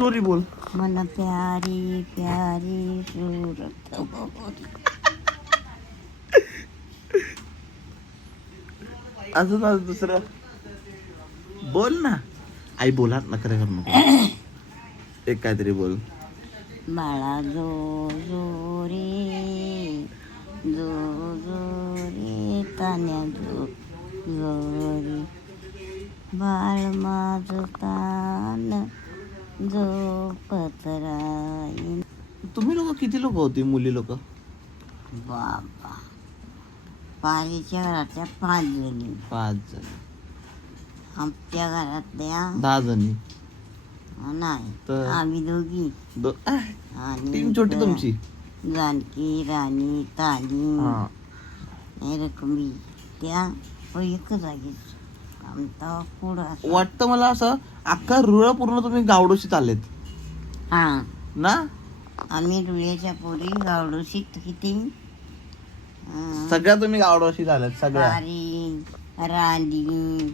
Story बोल. मन प्यारी प्यारी सूरत मोरी. अजून दुसरं बोल ना. आई बोला नका रे करू नको. एक काहीतरी बोल. बाळा जो जो रे तान्या जो जो रे बाळ माझं तान जो पतराई. तुम्ही लोक किती लोक होती मुली लोक? बाबा पारीच्या घरातल्या 5 जणी, 5 जणी. आमच्या घरातल्या 10 जणी. नाही तर आम्ही दोघी आणि टीम छोटी तुमची. जानकी राणी तानी हा. रकमी त्या एकच जागीच आमचा पुढं वाटतं मला असं अख्खा रुळ पूर्ण तुम्ही गावडोशीत आलेत हा ना. आम्ही डोळ्याच्या पोरी गावडोशीत किती सगळ्या तुम्ही गावडोशीत आलेत सगळ्या. पारी राणी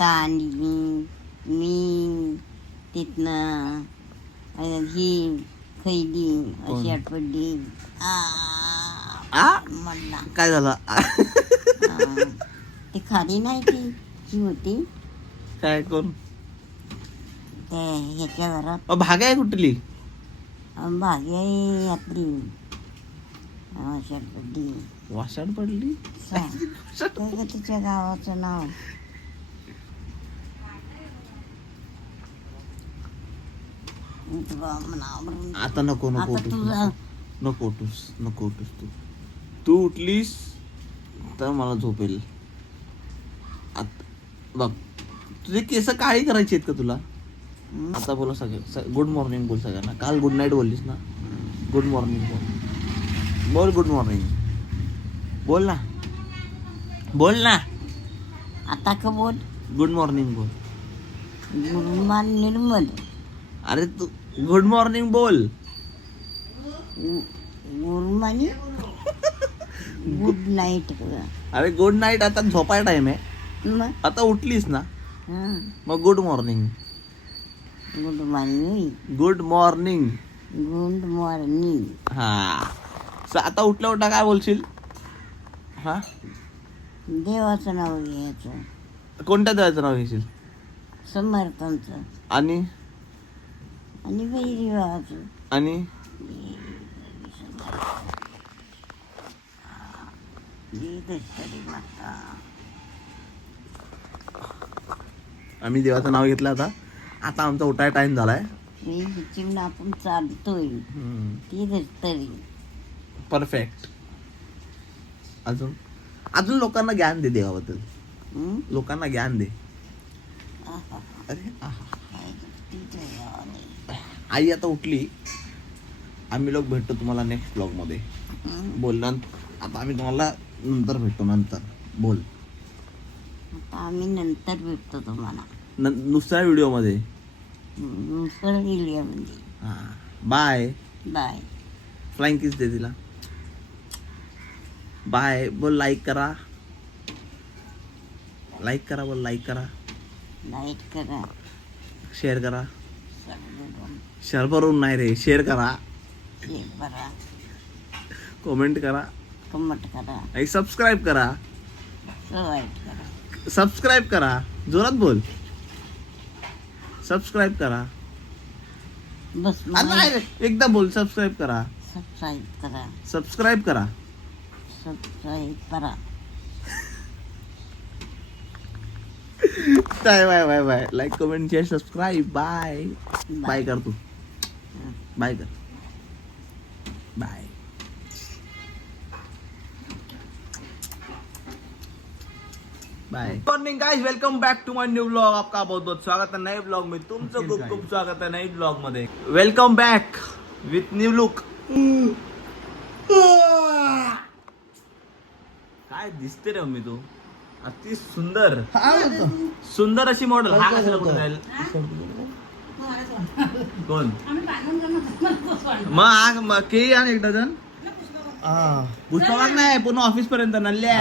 तानी मी तिथनं ही खैदी अशी आठवडी म्हणला काय झालं? ती खाली नाही ती होती काय कोण? ते ह्याच्या घरात भाग्या आहे कुठली? भाग्या आपली आषाढपड्डी. वाशाड पडली. काय ग तिच्या गावाचं नाव? आता नको नको आता तुझा नको उठूस तू उठलीस तर मला झोपेल. बघ तुझे केस काळी करायची आहेत का तुला? आता बोला सगळे गुड मॉर्निंग बोल सगळ्यांना. काल गुड नाईट बोललीस ना. गुड मॉर्निंग बोल गुड मॉर्निंग बोल ना आता का बोल. गुड मॉर्निंग बोल. गुरुमान निर्मल. अरे तू गुड मॉर्निंग बोल. गुरुमानी गुड नाईट. अरे गुड नाईट आता झोपाय टाइम आहे. मग आता उठलीस ना मग good morning. Good morning. Good morning. Good morning. हा आता उठल्या काय बोलशील? हा देवाचं नाव घ्यायचं. कोणत्या देवाचं नाव घेशील? समर्थांचं. आणि भैरवाचं. आणि आम्ही देवाचं नाव घेतलं. आता आमचा उठाय टाइम झालाय. मी चिमणा आपण चालतोय ती तरी परफेक्ट. अजून लोकांना ज्ञान दे देवाबद्दल. लोकांना ज्ञान दे. अरे आई आता उठली. आम्ही लोक भेटतो तुम्हाला नेक्स्ट ब्लॉग मध्ये. बोल आता आम्ही तुम्हाला नंतर भेटतो. नंतर बोल. आता आम्ही नंतर भेटतो तुम्हाला दुसऱ्या व्हिडिओ मध्ये. Bye bye. फ्लाइंग किस दे तिला. बाय बोल. लाईक करा बोल. लाईक करा शेअर करा. शेअर करून नाही रे, शेअर करा. कमेंट करा आणि सबस्क्राईब करा. जोरात बोल. सबस्क्राईब करा. बस नाही रे, एकदा बोल. सबस्क्राईब करा. Bye. Like comment share subscribe. Bye कर तू. बाय कर. Bye. Morning guys, welcome back to my new blog. आपका बहुत बहुत स्वागत है नए ब्लॉग में. तुमचं खूप खूप स्वागत आहे नए ब्लॉग मध्ये. Welcome back with new look. काय दिसते रे मम्मी तू. अति सुंदर अशी मॉडेल. हा कशाला कुठे जाईल कोण? मग केळी आण 1 डझन. पुष्पाबाग नाही, पूर्ण ऑफिस पर्यंत. नल्ल्या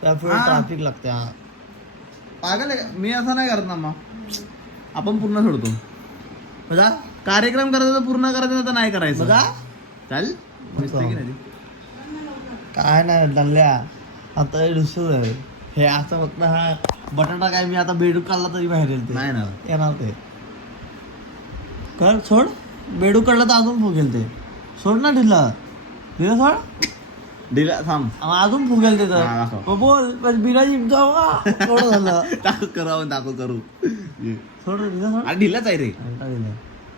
ट्रॅफिक लागते. पागल आहे मी असं नाही करत ना. मग आपण पूर्ण सोडतो. बघा कार्यक्रम करायचा तर पूर्ण करायचा तर नाही करायचं. बघा चाल दिसतंय की नाही? काय नाही दल्ल्या आता हे दुसरं आहे. हे असं फक्त हा बटाटा काय मी आता बेडूक काढला तरी बाहेर येईल ते. नाही ना येणार ते कर सोड. बेडूक काढला तर अजून फुगेल ते. सोड ना ढिला ढिला सोड. दिला थांब. अजून फुगेल ते तर. हा, दाखव. मग बोल पण बिना चिमचा थोडं झालं. दाखव करू आपण दाखव करू. सोड ढिला सोड. अरे ढिलाच आहे रे.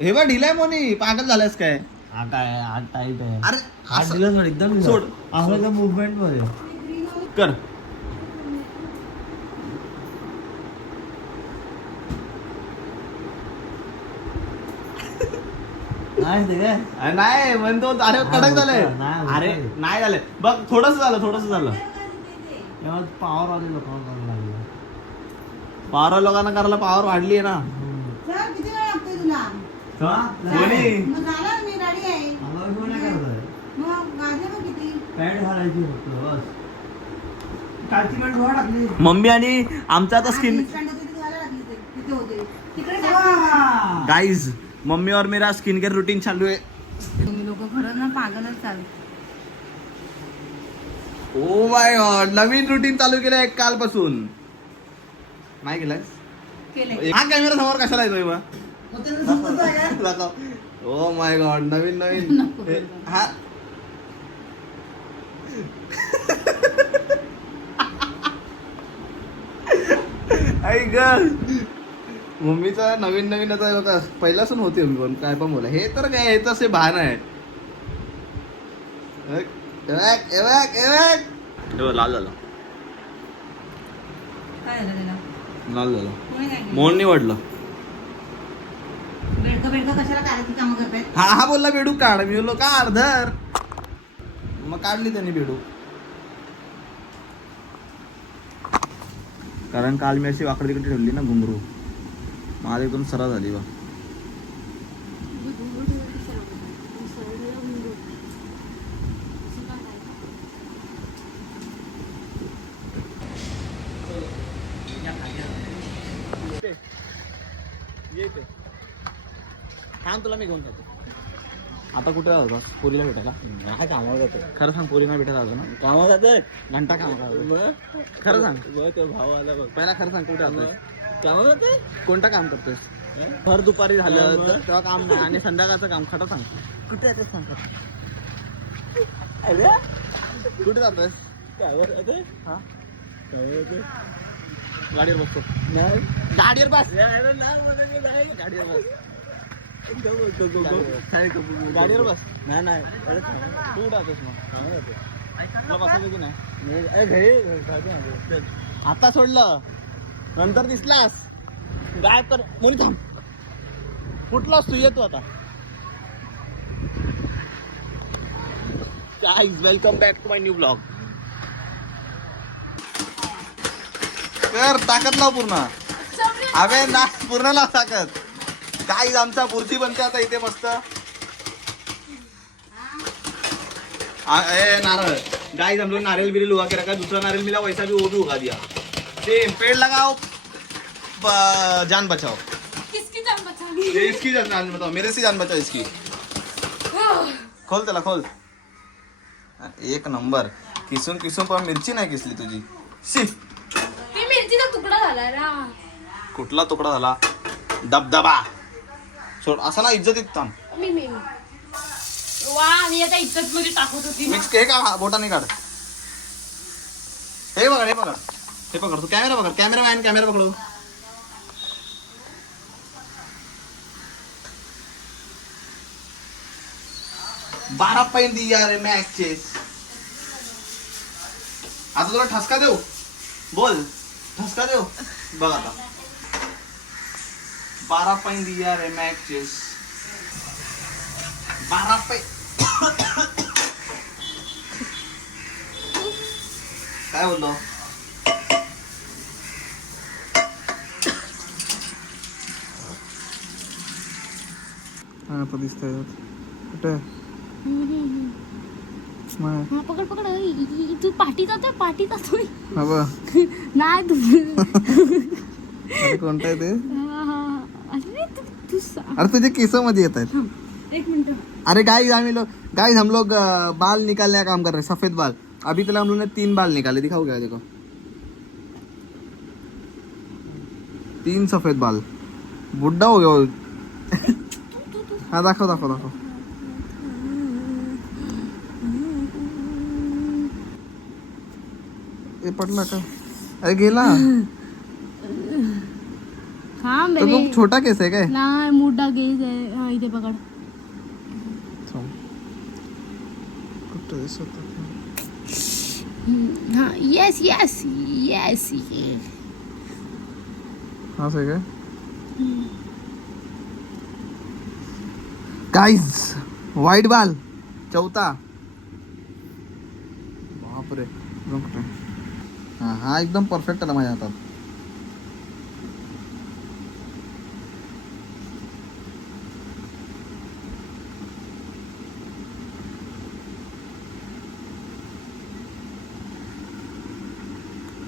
हे बघ ढिलाय मोनी पागल झालायस काय? आठ आहे आठ टाईट आहे. अरे आठ असं- ढिला सोड एकदम ढिला. सोड. आपल्या मुवमेंट मध्ये कर. नाही ते काय अरे नाही म्हणतो अरे कडक झालंय. नाही, अरे होतंय. नाही झालंय बघ थोडस झालं. तेव्हा पावर आले लोकांना लागला. पावर लोकांना करायला पावर वाढली आहे ना. सर किती वेळ लागतोय तुला? कोणी मग झालं मी रेडी आहे. अंगावर नाही करताय. मग गाजर मग किती? पॅन्ट घालायची फक्त बस. कालची पॅन्ट धुवा टाकली. मम्मी आणि आमचा आता स्किन इंस्टंट होती ती घालायला लागली ते. किती होते? तिकडे टाक. गाइस मम्मी और मेरा स्किन केयर रूटीन चालू है. तुम्ही लोक खरं ना पागलच चालू. Oh my God Naveen routine चालू केलंय कालपासून. नाही केलाय केले. हा कॅमेरा समोर कशाला येतोय मग? मग त्याला सुचत आहे काय? दाखव. ओ माय गॉड नवीन हे, हा आई ग मम्मीचा नवीन आता बघा पहिल्यासून होते मी पण काय पण बोला. हे तर काय हे तसे भान आहे. लाल झालं काय झालं त्याला? लाल झालं कोणी काय केलं? मोहन निवडलं. बेडकं कशाला काढायची कामं करतायत? हा बोलला बेडूक काढ. मी बोललो काढ धर. मग काढली त्यांनी बेडूक. कारण काल मी अशी वाकडी तिकडे ठेवली ना घुंगरू. माझी एकदम सरळ झाली बा. सांग तुला मी घेऊन जातो. आता कुठे जातो पुरीला भेटायला? काय कामावर जातो. खरं सांग पुरीला भेटायला जातो ना? कामावर जातोय. घंटा कामाला खरं सांग. तो भाव आला बघ. पहिला खरं सांग कुठे जातोय? कामावर जातोय. कोणतं काम करतोय? भर दुपारी झालं तर तेव्हा काम नाही आणि संध्याकाळचं काम. खरं सांग कुठे जातेस सांगत? कुठे जातोय? कामावर जातोय. हा कामावर जातोय. गाडीवर बसतो. नाही. गाडीवर बस. नाही. गाडीवर बस. गाडीवर गाडीवर बस. नाही नाही. तू कुठे जातोस मग? कामावर जातोय. तुला बसायचं की नाही? घरी आता सोडलं नंतर दिसलास गायब कर. मुली थांब. कुठलास तू येतो आता. Guys welcome back to my new blog. कर ताकद लाव पूर्ण. अबे ना पूर्ण लाव ताकद. गाइस आमचा बुर्जी बनते आता इथे मस्त. ए नारळ गाइस हम लोग नारियल भी लुगा के रखा है. दूसरा नारियल मिला वैसा भी वो भी उगा दिया. सेम पेड़ लगाओ जान बचाओ. किसकी जान बचानी? ये इसकी जान बताओ. मेरे से जान बचाओ इसकी. खोल त्याला खोल. एक नंबर. किसून पण मिरची नाही किसली तुझी. शी ती मिरचीचा तुकडा झाला ना. कुठला तुकडा झाला? दबदबा सोड. असा ना इज्जत येत थांब. मी वा आणि आता इज्जत मध्ये टाकत होती ना. मिक्स हे का बोटाने काढ. हे पकड तू. कॅमेरा पकड. कॅमेरा पकडू. बारा पैन दिया रे मॅचेस. आता तुला ठसका देऊ. बोल ठसका देऊ. बघ आता 12 पैन दिया रे मॅचेस. 12 पैन. काय बोललो? दिसतंय कुठे? हा, पकड तू पाठी जातोय हवं नाही तू कोणता आहे ते? गुस्सा अरे तुझे केस मध्ये येत आहेत. एक मिनिट. अरे गाइस हम लोग बाल निकालने का काम कर रहे हैं, सफेद बाल. अभी तक हम लोग ने 3 बाल निकाले, दिखाओ क्या, देखो 3 सफेद बाल. बुड्ढा हो गया वो. हाँ दाखव दाखव दाखव. हे पडला का? अरे गेला. हा तो मेरे खूप छोटा केस आहे काय? नाही मोठा गेज आहे. हा इथे पकड. कुठं दिसत हा येस येस येस. हा सही काय? गाइस वाईट बाल चौथा. बापरे. हा हा एकदम परफेक्ट आला माझ्या हातात.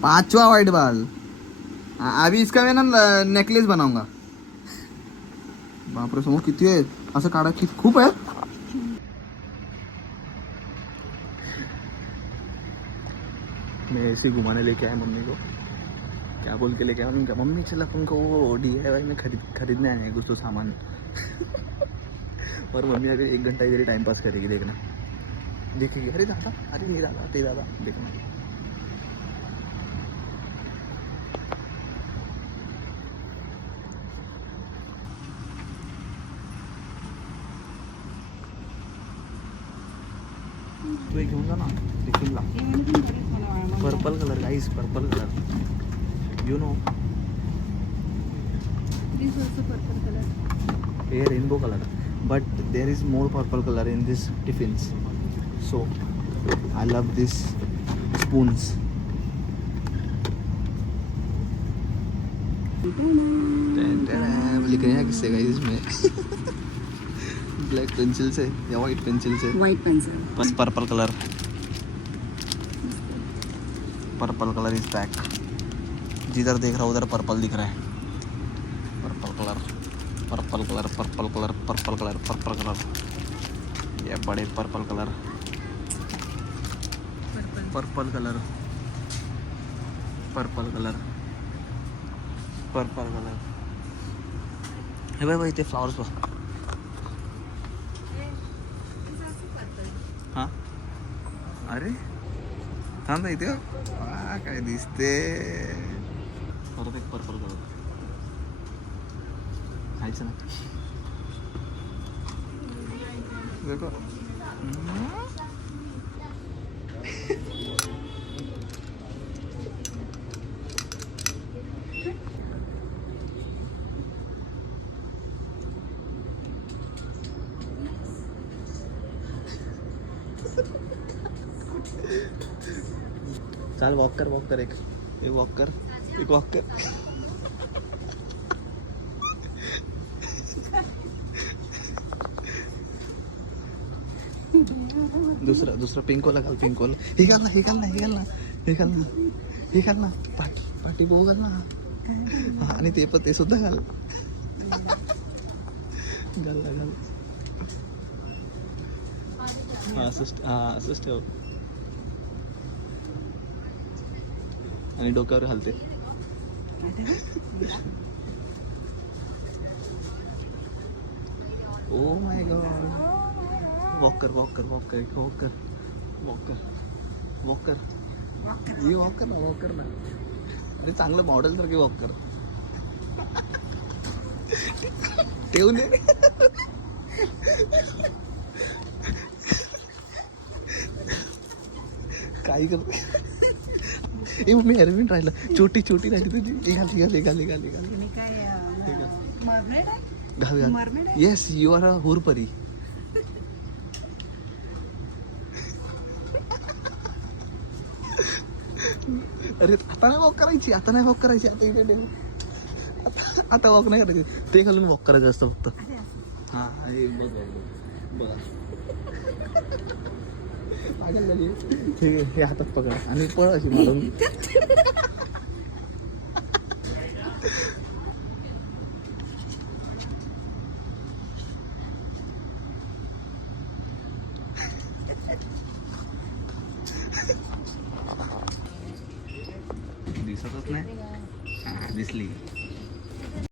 पांचवा वाइट बाल. अभी इसका मैं ना नेकलेस बनाऊंगा. बापरे समोर किती आहे असं काढा की खूप आहे. मैं ऐसे घुमाने लेके आया मम्मी को. क्या बोल के लेके आया उनका, मम्मी चला तुमको वो DIY में खरीदने आए हैं कुछ तो सामान. और मम्मी अगर 1 घंटा इधर टाइम पास करेगी, देखना देखेगी. अरे दादा, अरे नहीं दादा, ते दादा, देखना. तू एक घेऊन जा ना टिफिनला. Purple colour guys, purple colour. You know this also purple colour. हे rainbow colour, but there is more purple colour in this tiffins. So I love this spoons. लिख रहे हैं किससे गाइस इसमें. ब्लैक पेंसिल से या white pencil say. White pencil. Bus purple colour. Purple colour is back. जिधर देख रहा हूँ उधर पर्पल दिख रहा है. Purple colour, purple colour, purple colour, purple colour, purple colour. ये बड़े purple colour, purple colour, purple colour, purple colour. हे बाय इथे फ्लावर्स बघ. हां अरे थांब इथे काय दिसते. परत एक पर्पल कलर खायचं ना. देखो चल वॉक कर एक वॉक कर. दुसरं पिंक वाला घाल. पिंक वाला हे घाल ना. पाठी बो घाल ना. हा आणि ते सुद्धा घाल. घाल. हा असंच ठेव. आणि डोक्यावर घालते. Oh my God. वॉक कर. ये वॉक कर ना. अरे चांगलं मॉडेल सारखे वॉक कर. ठेवून दे. काही कर. ए मम्मी हेरविन राहिलं. छोटी राहिली तुझी. घाल. येस यू आर अ हुरपरी. अरे आता नाही वॉक करायची. आता इथे ठेव. आता वॉक नाही करायची. ते घालून वॉक करायचं असतं फक्त. हा बघा हे हातात पकड आणि पळ अशी मारून. दिसतच नाही. हा, दिसली